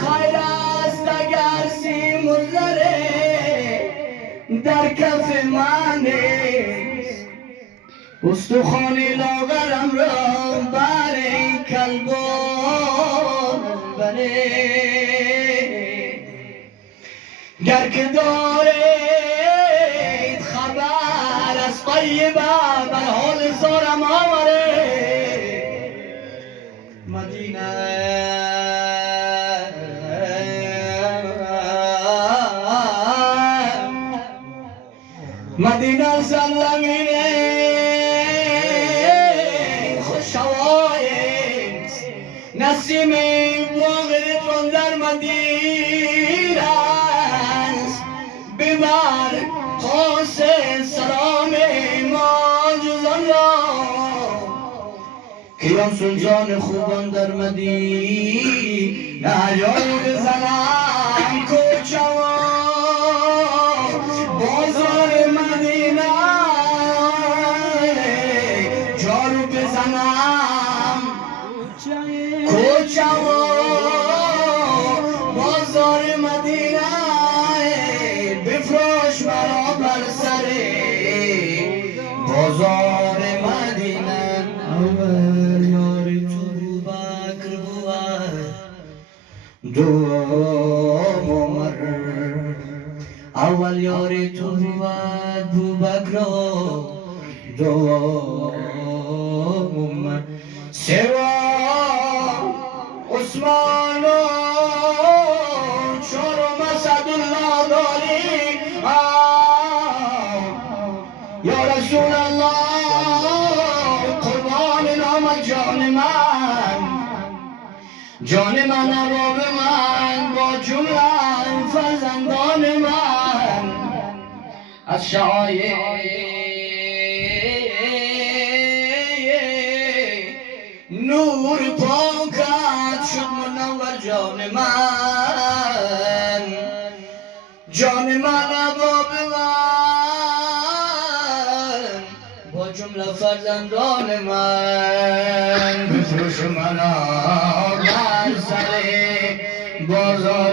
خیر است اگر سیم و زره در کف من نیست، استخوانی لاغرم را بر این کلبان بره. گر که دارید خبر از طیبه بر حال زارم آوره. مدینه زلمینه خوش هوای نسیم باغتون در مدینه است. ببر خاص سلام ما جزان را که آن سلطان خوبان در مدینه جای بزنم کوچه و بازار مدینه جارو بزنم کوچه و بازار مدینه بفروش مرا بر سر بازار مدینه. اول یاری تو بکر بود دوم عمر، اول یاری تو بود بوبکر دوم عمر، سوم عثمان و چهارم اسدالله داری. یا رسول الله قربان نام جان من، جان من ارباب من با جمله فرزندان من از شعایع نور پاکت شد منور جان من، جان من ارباب من با جمله فرزندان من بفروش منو بر سر بازار